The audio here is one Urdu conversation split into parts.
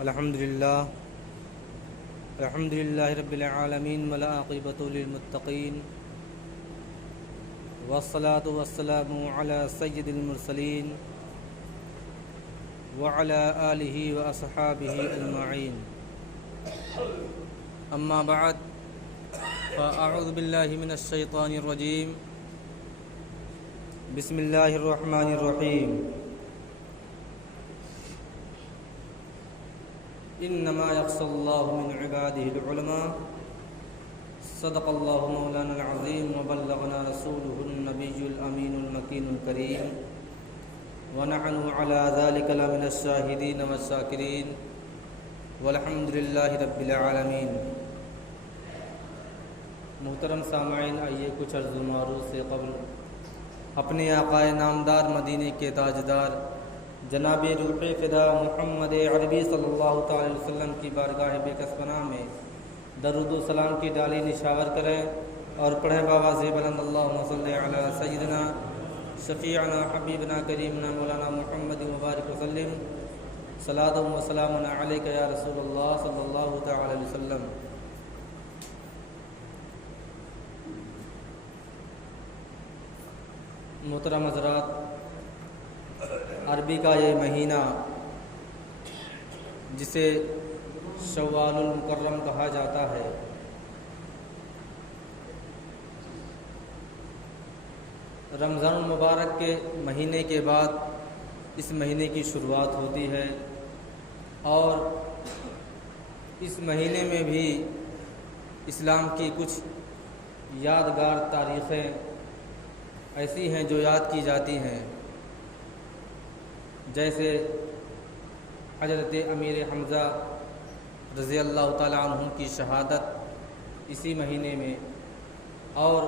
الحمدللہ رب العالمین والعاقبۃ للمتقین والصلاة والسلام علی سید المرسلین وعلی آلہ واصحابہ اجمعین اما بعد فاعوذ باللہ من الشیطان الرجیم بسم اللہ الرحمن الرحیم انما یخشی اللہ من عبادہ العلماء صدق اللہ مولانا العظیم وبلغنا رسولہ النبی الامین المکین الکریم ونحن علی ذلک لمن الشاہدین والشاکرین والحمد للہ رب العالمین۔ محترم سامعین، آئیے کچھ عرض و معروض سے قبل اپنے آقا نامدار مدینے کے تاجدار جناب روح فدا محمد عربی صلی اللہ تعالی وسلم کی بارگاہ بے کس پناہ میں درود و سلام کی ڈالی نشاور کریں اور پڑھیں بآواز بلند اللہم صلی علی سیدنا شفیعنا حبیبنا کریمنا مولانا محمد مبارک وسلم صلاۃ و سلام علیک یا رسول اللہ صلی اللہ تعالی وسلم۔ محترم حضرات، عربی کا یہ مہینہ جسے شوال المکرم کہا جاتا ہے، رمضان المبارک کے مہینے کے بعد اس مہینے کی شروعات ہوتی ہے، اور اس مہینے میں بھی اسلام کی کچھ یادگار تاریخیں ایسی ہیں جو یاد کی جاتی ہیں، جیسے حضرت امیر حمزہ رضی اللہ تعالیٰ عنہ کی شہادت اسی مہینے میں، اور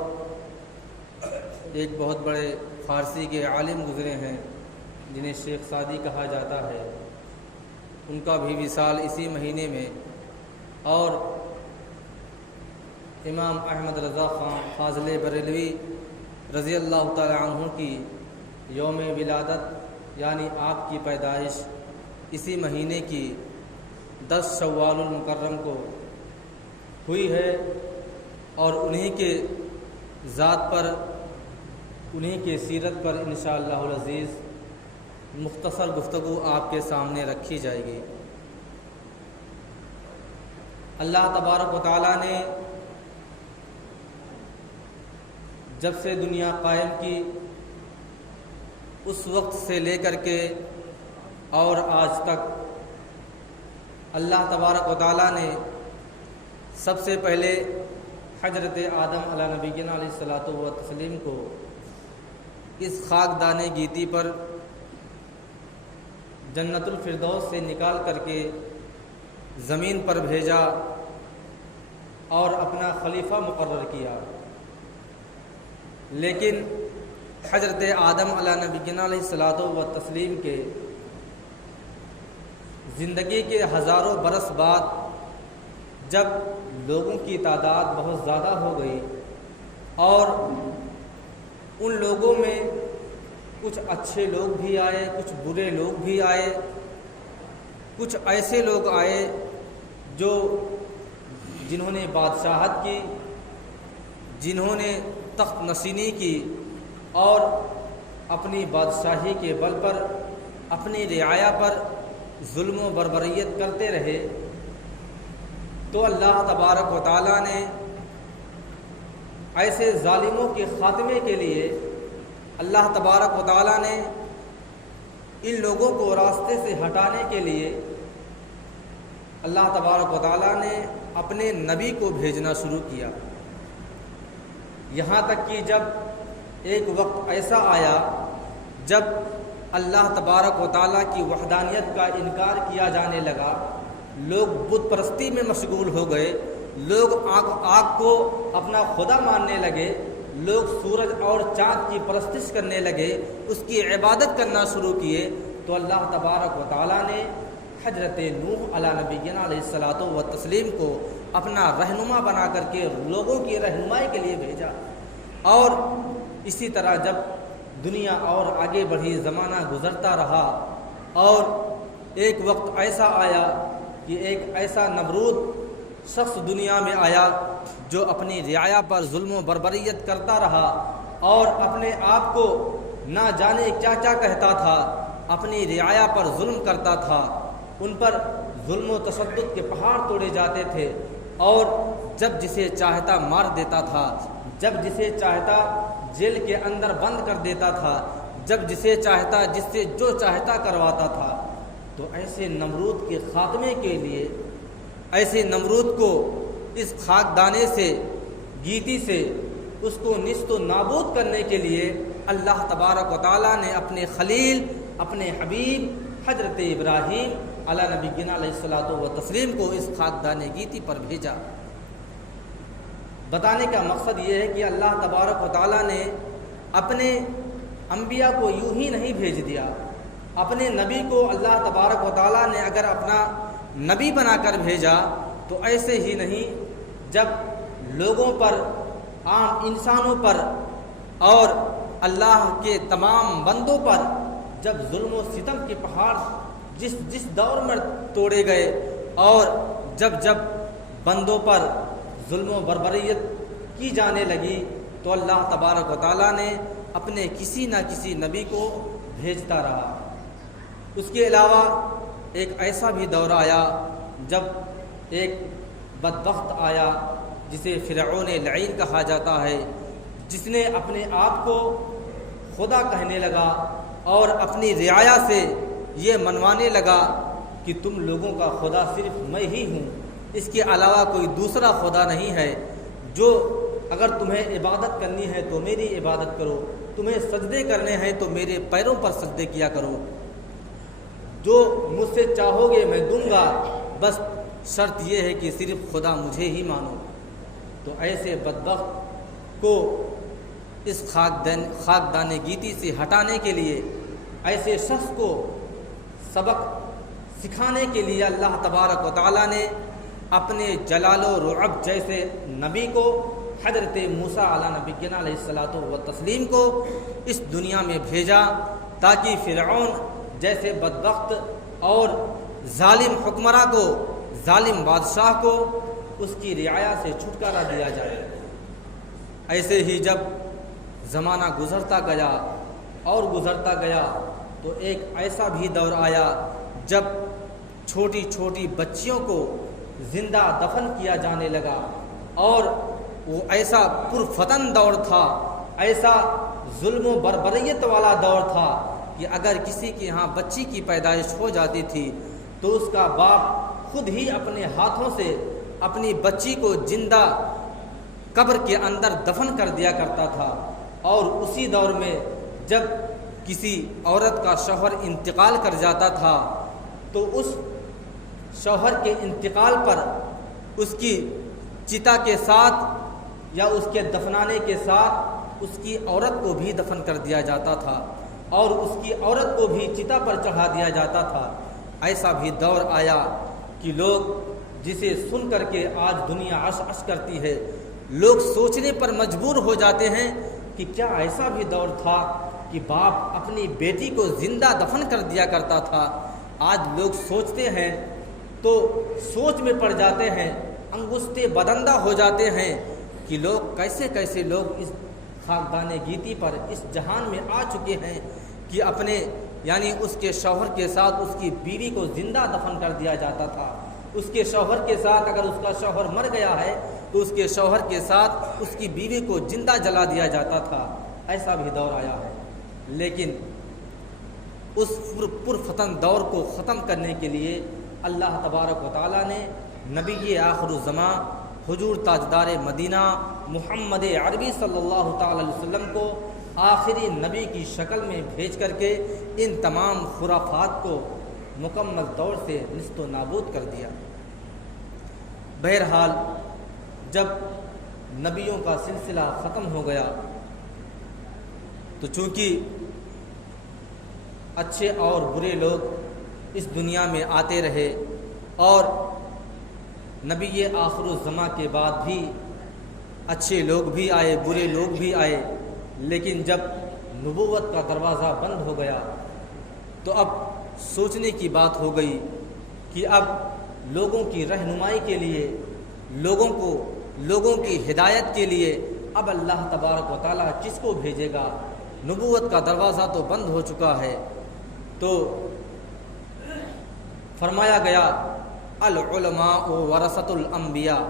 ایک بہت بڑے فارسی کے عالم گزرے ہیں جنہیں شیخ سعدی کہا جاتا ہے، ان کا بھی وصال اسی مہینے میں، اور امام احمد رضا خان فاضل بریلوی رضی اللہ تعالیٰ عنہ کی یوم ولادت یعنی آپ کی پیدائش اسی مہینے کی 10 شوال المکرم کو ہوئی ہے، اور انہی کے ذات پر، انہی کے سیرت پر انشاءاللہ العزیز مختصر گفتگو آپ کے سامنے رکھی جائے گی۔ اللہ تبارک و تعالیٰ نے جب سے دنیا قائم کی اس وقت سے لے کر کے اور آج تک اللہ تبارک و تعالیٰ نے سب سے پہلے حضرت آدم علیہ نبینا علیہ الصلاۃ والتسلیم کو اس خاک دانے گیتی پر جنت الفردوس سے نکال کر کے زمین پر بھیجا اور اپنا خلیفہ مقرر کیا، لیکن حضرت آدم علیہ نبینا علیہ الصلاۃ والتسلیم کے زندگی کے ہزاروں برس بعد جب لوگوں کی تعداد بہت زیادہ ہو گئی اور ان لوگوں میں کچھ اچھے لوگ بھی آئے، کچھ برے لوگ بھی آئے، کچھ ایسے لوگ آئے جنہوں نے بادشاہت کی، جنہوں نے تخت نشینی کی اور اپنی بادشاہی کے بل پر اپنی رعایا پر ظلم و بربریت کرتے رہے، تو اللہ تبارک و تعالیٰ نے ایسے ظالموں کے خاتمے کے لیے اللہ تبارک و تعالیٰ نے ان لوگوں کو راستے سے ہٹانے کے لیے اللہ تبارک و تعالیٰ نے اپنے نبی کو بھیجنا شروع کیا، یہاں تک کہ جب ایک وقت ایسا آیا جب اللہ تبارک و تعالیٰ کی وحدانیت کا انکار کیا جانے لگا، لوگ بت پرستی میں مشغول ہو گئے، لوگ آگ کو اپنا خدا ماننے لگے، لوگ سورج اور چاند کی پرستش کرنے لگے، اس کی عبادت کرنا شروع کیے، تو اللہ تبارک و تعالیٰ نے حضرت نوح علیہ نبینا علیہ الصلاۃ والتسلیم کو اپنا رہنما بنا کر کے لوگوں کی رہنمائی کے لیے بھیجا، اور اسی طرح جب دنیا اور آگے بڑھی، زمانہ گزرتا رہا اور ایک وقت ایسا آیا کہ ایک ایسا نمرود شخص دنیا میں آیا جو اپنی رعایا پر ظلم و بربریت کرتا رہا اور اپنے آپ کو نہ جانے کیا کیا کہتا تھا، اپنی رعایا پر ظلم کرتا تھا، ان پر ظلم و تشدد کے پہاڑ توڑے جاتے تھے، اور جب جسے چاہتا مار دیتا تھا، جب جسے چاہتا جیل کے اندر بند کر دیتا تھا، جب جسے چاہتا جس سے جو چاہتا کرواتا تھا۔ تو ایسے نمرود کے خاتمے کے لیے، ایسے نمرود کو اس خاکدانے سے، گیتی سے اس کو نیست و نابود کرنے کے لیے اللہ تبارک و تعالیٰ نے اپنے خلیل، اپنے حبیب حضرت ابراہیم علی نبینا علیہ الصلوۃ والتسلیم کو اس خاکدان گیتی پر بھیجا۔ بتانے کا مقصد یہ ہے کہ اللہ تبارک و تعالیٰ نے اپنے انبیاء کو یوں ہی نہیں بھیج دیا۔ اپنے نبی کو اللہ تبارک و تعالیٰ نے اگر اپنا نبی بنا کر بھیجا تو ایسے ہی نہیں، جب لوگوں پر، عام انسانوں پر اور اللہ کے تمام بندوں پر جب ظلم و ستم کے پہاڑ جس دور میں توڑے گئے، اور جب بندوں پر ظلم و بربریت کی جانے لگی، تو اللہ تبارک و تعالیٰ نے اپنے کسی نہ کسی نبی کو بھیجتا رہا۔ اس کے علاوہ ایک ایسا بھی دور آیا جب ایک بدبخت آیا جسے فرعون لعین کہا جاتا ہے، جس نے اپنے آپ کو خدا کہنے لگا اور اپنی رعایا سے یہ منوانے لگا کہ تم لوگوں کا خدا صرف میں ہی ہوں، اس کے علاوہ کوئی دوسرا خدا نہیں ہے، جو اگر تمہیں عبادت کرنی ہے تو میری عبادت کرو، تمہیں سجدے کرنے ہیں تو میرے پیروں پر سجدے کیا کرو، جو مجھ سے چاہو گے میں دوں گا، بس شرط یہ ہے کہ صرف خدا مجھے ہی مانو۔ تو ایسے بدبخت کو اس خاکدان گیتی سے ہٹانے کے لیے، ایسے شخص کو سبق سکھانے کے لیے اللہ تبارک و تعالیٰ نے اپنے جلال و رعب جیسے نبی کو، حضرت موسیٰ علی نبینا علیہ الصلوۃ والتسلیم کو اس دنیا میں بھیجا، تاکہ فرعون جیسے بدبخت اور ظالم حکمراں کو، ظالم بادشاہ کو اس کی رعایا سے چھٹکارا دیا جائے۔ ایسے ہی جب زمانہ گزرتا گیا اور گزرتا گیا تو ایک ایسا بھی دور آیا جب چھوٹی چھوٹی بچیوں کو زندہ دفن کیا جانے لگا، اور وہ ایسا پرفتن دور تھا، ایسا ظلم و بربریت والا دور تھا کہ اگر کسی کے یہاں بچی کی پیدائش ہو جاتی تھی تو اس کا باپ خود ہی اپنے ہاتھوں سے اپنی بچی کو زندہ قبر کے اندر دفن کر دیا کرتا تھا۔ اور اسی دور میں جب کسی عورت کا شوہر انتقال کر جاتا تھا تو اس شوہر کے انتقال پر اس کی چتا کے ساتھ یا اس کے دفنانے کے ساتھ اس کی عورت کو بھی دفن کر دیا جاتا تھا، اور اس کی عورت کو بھی چتا پر چڑھا دیا جاتا تھا۔ ایسا بھی دور آیا کہ لوگ، جسے سن کر کے آج دنیا عش عش کرتی ہے، لوگ سوچنے پر مجبور ہو جاتے ہیں کہ کیا ایسا بھی دور تھا کہ باپ اپنی بیٹی کو زندہ دفن کر دیا کرتا تھا۔ آج لوگ سوچتے ہیں تو سوچ میں پڑ جاتے ہیں، انگشتے بدندہ ہو جاتے ہیں کہ لوگ کیسے لوگ اس خاکدان گیتی پر اس جہان میں آ چکے ہیں کہ اپنے یعنی اس کے شوہر کے ساتھ اس کی بیوی کو زندہ دفن کر دیا جاتا تھا، اس کے شوہر کے ساتھ اگر اس کا شوہر مر گیا ہے تو اس کے شوہر کے ساتھ اس کی بیوی کو زندہ جلا دیا جاتا تھا۔ ایسا بھی دور آیا ہے، لیکن اس پرفتن دور کو ختم کرنے کے لیے اللہ تبارک و تعالیٰ نے نبی آخر الزماں حضور تاجدار مدینہ محمد عربی صلی اللہ تعالی علیہ وسلم کو آخری نبی کی شکل میں بھیج کر کے ان تمام خرافات کو مکمل طور سے نیست و نابود کر دیا۔ بہرحال جب نبیوں کا سلسلہ ختم ہو گیا تو چونکہ اچھے اور برے لوگ اس دنیا میں آتے رہے، اور نبی آخر الزماں کے بعد بھی اچھے لوگ بھی آئے، برے لوگ بھی آئے، لیکن جب نبوت کا دروازہ بند ہو گیا تو اب سوچنے کی بات ہو گئی کہ اب لوگوں کی رہنمائی کے لیے، لوگوں کی ہدایت کے لیے اب اللہ تبارک و تعالیٰ کس کو بھیجے گا؟ نبوت کا دروازہ تو بند ہو چکا ہے۔ تو فرمایا گیا العلماء ورثۃ الانبیاء،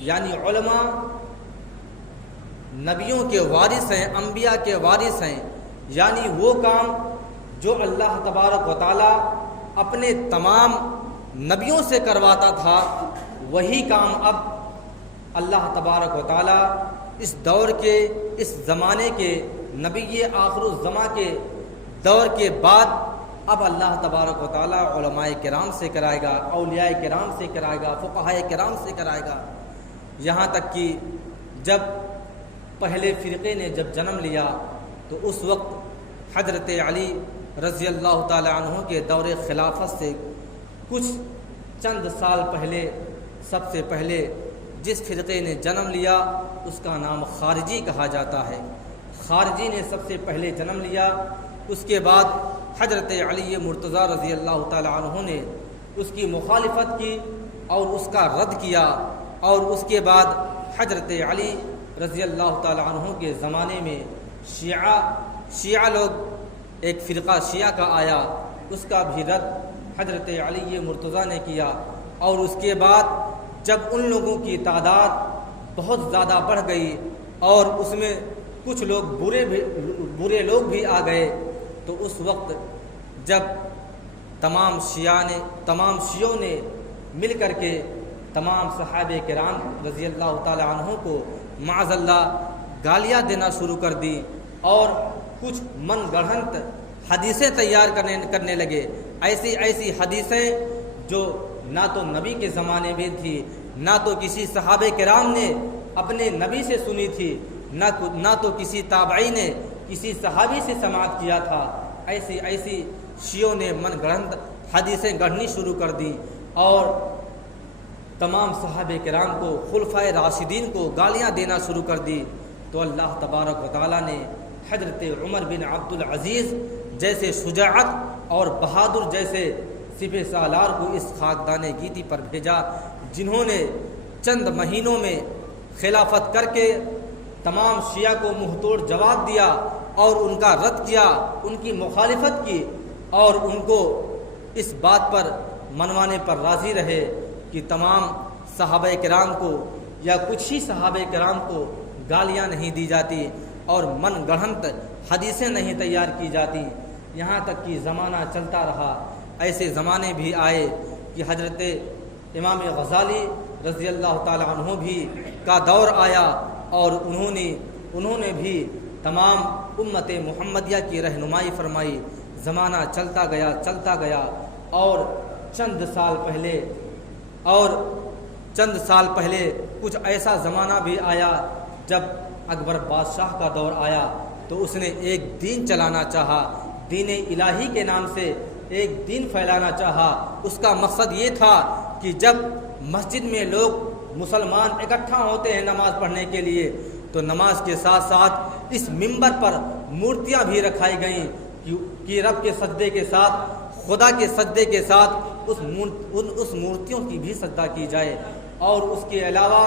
یعنی علماء نبیوں کے وارث ہیں، انبیاء کے وارث ہیں، یعنی وہ کام جو اللہ تبارک و تعالیٰ اپنے تمام نبیوں سے کرواتا تھا، وہی کام اب اللہ تبارک و تعالیٰ اس دور کے، اس زمانے کے، نبی آخر الزماں کے دور کے بعد اب اللہ تبارک و تعالیٰ علماء کرام سے کرائے گا، اولیاء کرام سے کرائے گا، فقہاء کرام سے کرائے گا۔ یہاں تک کہ جب پہلے فرقے نے جب جنم لیا تو اس وقت حضرت علی رضی اللہ تعالی عنہ کے دور خلافت سے کچھ چند سال پہلے سب سے پہلے جس فرقے نے جنم لیا اس کا نام خارجی کہا جاتا ہے۔ خارجی نے سب سے پہلے جنم لیا، اس کے بعد حضرت علی مرتضیٰ رضی اللہ تعالی عنہ نے اس کی مخالفت کی اور اس کا رد کیا، اور اس کے بعد حضرت علی رضی اللہ تعالی عنہ کے زمانے میں شیعہ لوگ، ایک فرقہ شیعہ کا آیا، اس کا بھی رد حضرت علی مرتضیٰ نے کیا، اور اس کے بعد جب ان لوگوں کی تعداد بہت زیادہ بڑھ گئی اور اس میں کچھ لوگ برے لوگ بھی آ گئے، تو اس وقت جب تمام شیعوں نے مل کر کے تمام صحابہ کرام رضی اللہ تعالی عنہ کو معاذ اللہ گالیاں دینا شروع کر دی، اور کچھ من گڑھنت حدیثیں تیار کرنے لگے، ایسی حدیثیں جو نہ تو نبی کے زمانے میں تھی، نہ تو کسی صحابہ کرام نے اپنے نبی سے سنی تھی، نہ تو کسی تابعی نے کسی صحابی سے سماعت کیا تھا۔ ایسی شیعوں نے من گڑھنت حدیثیں گڑھنی شروع کر دی اور تمام صحابہ کرام کو، خلفائے راشدین کو گالیاں دینا شروع کر دی۔ تو اللہ تبارک و تعالیٰ نے حضرت عمر بن عبد العزیز جیسے شجاعت اور بہادر جیسے سپہ سالار کو اس خاکدان گیتی پر بھیجا، جنہوں نے چند مہینوں میں خلافت کر کے تمام شیعہ کو منہ توڑ جواب دیا اور ان کا رد کیا، ان کی مخالفت کی، اور ان کو اس بات پر منوانے پر راضی رہے کہ تمام صحابہ کرام کو یا کچھ ہی صحابہ کرام کو گالیاں نہیں دی جاتی اور من گڑھنت حدیثیں نہیں تیار کی جاتی۔ یہاں تک کہ زمانہ چلتا رہا، ایسے زمانے بھی آئے کہ حضرت امام غزالی رضی اللہ تعالی عنہ بھی کا دور آیا، اور انہوں نے بھی تمام امت محمدیہ کی رہنمائی فرمائی۔ زمانہ چلتا گیا اور چند سال پہلے کچھ ایسا زمانہ بھی آیا جب اکبر بادشاہ کا دور آیا، تو اس نے ایک دین چلانا چاہا، دین الہی کے نام سے ایک دین پھیلانا چاہا۔ اس کا مقصد یہ تھا کہ جب مسجد میں لوگ مسلمان اکٹھا ہوتے ہیں نماز پڑھنے کے لیے، تو نماز کے ساتھ ساتھ اس منبر پر مورتیاں بھی رکھائی گئیں کہ رب کے سجدے کے ساتھ، خدا کے سجدے کے ساتھ اس مورتیوں کی بھی سجدہ کی جائے، اور اس کے علاوہ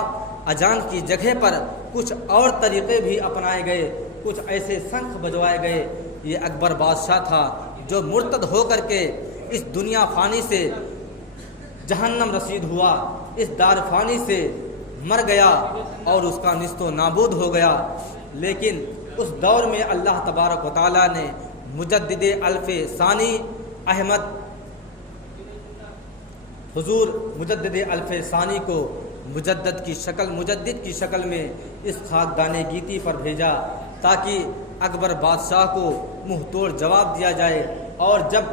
اذان کی جگہ پر کچھ اور طریقے بھی اپنائے گئے، کچھ ایسے شنکھ بجوائے گئے۔ یہ اکبر بادشاہ تھا جو مرتد ہو کر کے اس دنیا فانی سے جہنم رسید ہوا، اس دار فانی سے مر گیا اور اس کا نیست و نابود ہو گیا۔ لیکن اس دور میں اللہ تبارک و تعالیٰ نے مجدد الف ثانی احمد حضور مجدد الف ثانی کو مجدد کی شکل میں اس خاکدان گیتی پر بھیجا، تاکہ اکبر بادشاہ کو منہ توڑ جواب دیا جائے۔ اور جب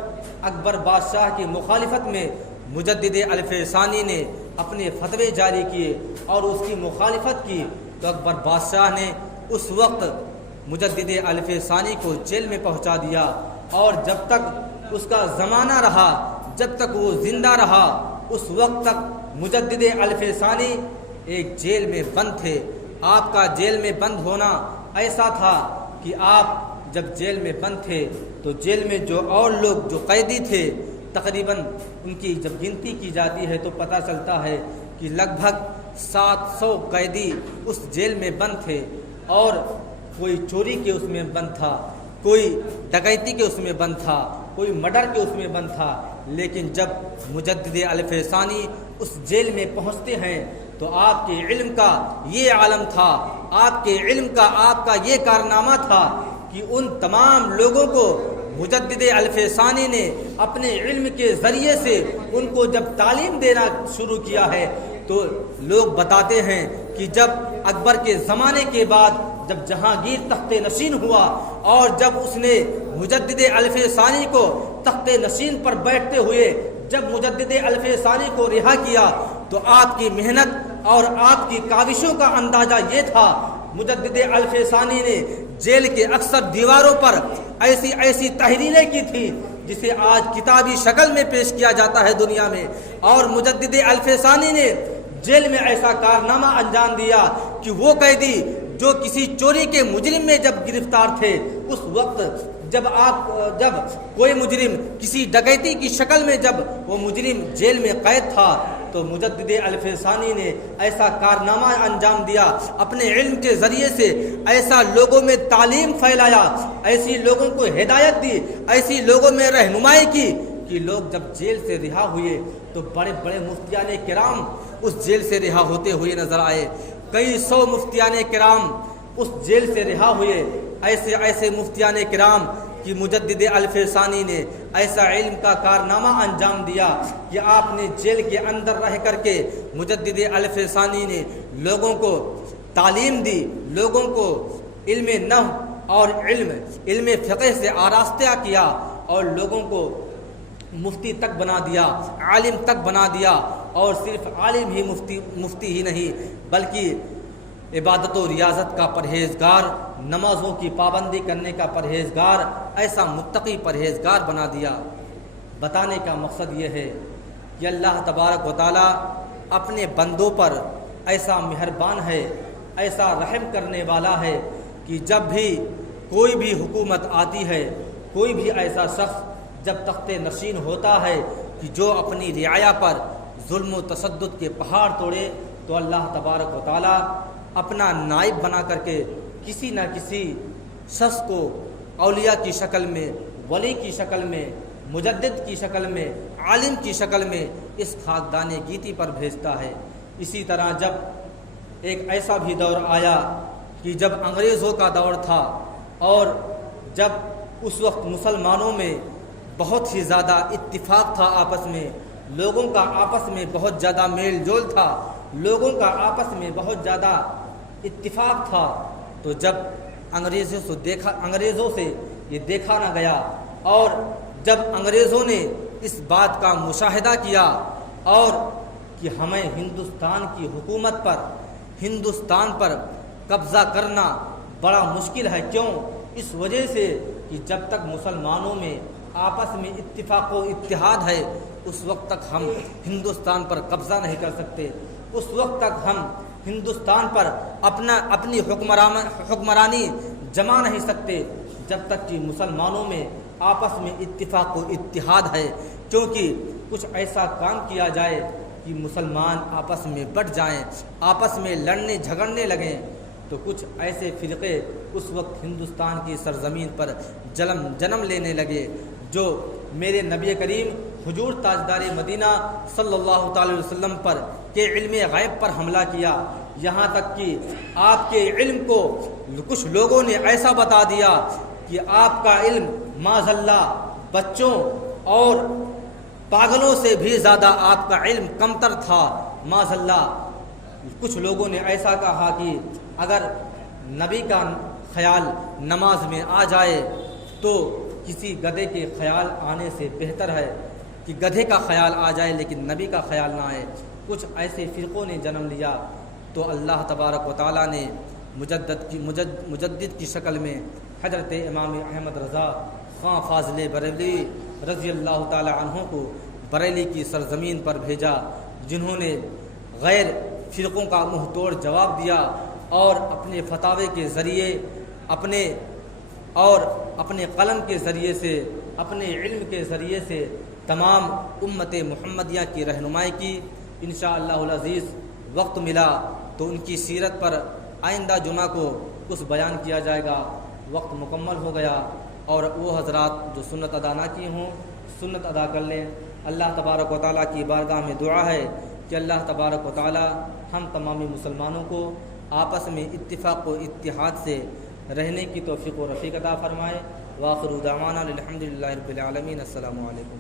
اکبر بادشاہ کی مخالفت میں مجدد الف ثانی نے اپنے فتوے جاری کیے اور اس کی مخالفت کی، تو اکبر بادشاہ نے اس وقت مجدد الف ثانی کو جیل میں پہنچا دیا، اور جب تک اس کا زمانہ رہا، جب تک وہ زندہ رہا، اس وقت تک مجدد الف ثانی ایک جیل میں بند تھے۔ آپ کا جیل میں بند ہونا ایسا تھا کہ آپ جب جیل میں بند تھے تو جیل میں جو اور لوگ جو قیدی تھے تقریباً ان کی جب گنتی کی جاتی ہے تو پتہ چلتا ہے کہ لگ بھگ 700 قیدی اس جیل میں بند تھے، اور کوئی چوری کے اس میں بند تھا، کوئی ڈکیتی کے اس میں بند تھا، کوئی مرڈر کے اس میں بند تھا۔ لیکن جب مجدد الف ثانی اس جیل میں پہنچتے ہیں تو آپ کے علم کا یہ عالم تھا، آپ کے علم کا آپ کا یہ کارنامہ تھا کہ ان تمام لوگوں کو مجدد الف ثانی نے اپنے علم کے ذریعے سے ان کو جب تعلیم دینا شروع کیا ہے تو لوگ بتاتے ہیں کہ جب اکبر کے زمانے کے بعد جب جہانگیر تخت نشین ہوا اور جب اس نے مجدد الف ثانی کو تخت نشین پر بیٹھتے ہوئے جب مجدد الف ثانی کو رہا کیا تو آپ کی محنت اور آپ کی کاوشوں کا اندازہ یہ تھا۔ مجدد الف ثانی نے جیل کے اکثر دیواروں پر ایسی تحریریں کی تھی جسے آج کتابی شکل میں پیش کیا جاتا ہے دنیا میں، اور مجدد الف ثانی نے جیل میں ایسا کارنامہ انجام دیا کہ وہ قیدی جو کسی چوری کے مجرم میں جب گرفتار تھے، اس وقت جب کوئی مجرم کسی ڈکیتی کی شکل میں جب وہ مجرم جیل میں قید تھا تو مجدد الف ثانی نے ایسا کارنامہ انجام دیا، اپنے علم کے ذریعے سے ایسا لوگوں میں تعلیم پھیلایا، ایسی لوگوں کو ہدایت دی، ایسی لوگوں میں رہنمائی کی کہ لوگ جب جیل سے رہا ہوئے تو بڑے بڑے مفتیان کرام اس جیل سے رہا ہوتے ہوئے نظر آئے۔ کئی سو مفتیان کرام اس جیل سے رہا ہوئے، ایسے مفتیان کرام کہ مجدد الف ثانی نے ایسا علم کا کارنامہ انجام دیا کہ آپ نے جیل کے اندر رہ کر کے مجدد الف ثانی نے لوگوں کو تعلیم دی، لوگوں کو علم نحو اور علم فقہ سے آراستہ کیا، اور لوگوں کو مفتی تک بنا دیا، عالم تک بنا دیا، اور صرف عالم ہی مفتی ہی نہیں بلکہ عبادت و ریاضت کا پرہیزگار، نمازوں کی پابندی کرنے کا پرہیزگار، ایسا متقی پرہیزگار بنا دیا۔ بتانے کا مقصد یہ ہے کہ اللہ تبارک و تعالی اپنے بندوں پر ایسا مہربان ہے، ایسا رحم کرنے والا ہے کہ جب بھی کوئی بھی حکومت آتی ہے، کوئی بھی ایسا شخص جب تخت نشین ہوتا ہے کہ جو اپنی رعایا پر ظلم و تشدد کے پہاڑ توڑے، تو اللہ تبارک و تعالی اپنا نائب بنا کر کے کسی نہ کسی شخص کو اولیاء کی شکل میں، ولی کی شکل میں، مجدد کی شکل میں، عالم کی شکل میں اس خاکدان گیتی پر بھیجتا ہے۔ اسی طرح جب ایک ایسا بھی دور آیا کہ جب انگریزوں کا دور تھا، اور جب اس وقت مسلمانوں میں بہت ہی زیادہ اتفاق تھا، آپس میں لوگوں کا آپس میں بہت زیادہ میل جول تھا، لوگوں کا آپس میں بہت زیادہ اتفاق تھا، تو جب انگریزوں سے یہ دیکھا نہ گیا، اور جب انگریزوں نے اس بات کا مشاہدہ کیا اور کہ ہمیں ہندوستان کی حکومت پر، ہندوستان پر قبضہ کرنا بڑا مشکل ہے۔ کیوں؟ اس وجہ سے کہ جب تک مسلمانوں میں آپس میں اتفاق و اتحاد ہے اس وقت تک ہم ہندوستان پر قبضہ نہیں کر سکتے، اس وقت تک ہم ہندوستان پر اپنی حکمرانی جما نہیں سکتے جب تک کہ مسلمانوں میں آپس میں اتفاق و اتحاد ہے۔ کیونکہ کچھ ایسا کام کیا جائے کہ مسلمان آپس میں بٹ جائیں، آپس میں لڑنے جھگڑنے لگیں، تو کچھ ایسے فرقے اس وقت ہندوستان کی سرزمین پر جنم لینے لگے جو میرے نبی کریم حضور تاجدار مدینہ صلی اللہ تعالی وسلم پر کے علم غیب پر حملہ کیا، یہاں تک کہ آپ کے علم کو کچھ لوگوں نے ایسا بتا دیا کہ آپ کا علم معاذ اللہ بچوں اور پاگلوں سے بھی زیادہ آپ کا علم کمتر تھا، معاذ اللہ۔ کچھ لوگوں نے ایسا کہا کہ اگر نبی کا خیال نماز میں آ جائے تو کسی گدھے کے خیال آنے سے بہتر ہے کہ گدھے کا خیال آ جائے لیکن نبی کا خیال نہ آئے۔ کچھ ایسے فرقوں نے جنم لیا، تو اللہ تبارک و تعالیٰ نے مجدد کی شکل میں حضرت امام احمد رضا خاں فاضل بریلوی رضی اللہ تعالی عنہ کو بریلی کی سرزمین پر بھیجا، جنہوں نے غیر فرقوں کا منہ توڑ جواب دیا اور اپنے فتاوے کے ذریعے اور اپنے قلم کے ذریعے سے، اپنے علم کے ذریعے سے تمام امت محمدیہ کی رہنمائی کی۔ انشاءاللہ العزیز وقت ملا تو ان کی سیرت پر آئندہ جمعہ کو کچھ بیان کیا جائے گا۔ وقت مکمل ہو گیا، اور وہ حضرات جو سنت ادا نہ کی ہوں سنت ادا کر لیں۔ اللہ تبارک و تعالیٰ کی بارگاہ میں دعا ہے کہ اللہ تبارک و تعالیٰ ہم تمامی مسلمانوں کو آپس میں اتفاق و اتحاد سے رہنے کی توفیق و رفیق عطا فرمائے۔ وآخر دعوانا الحمدللہ رب العالمین۔ السلام علیکم۔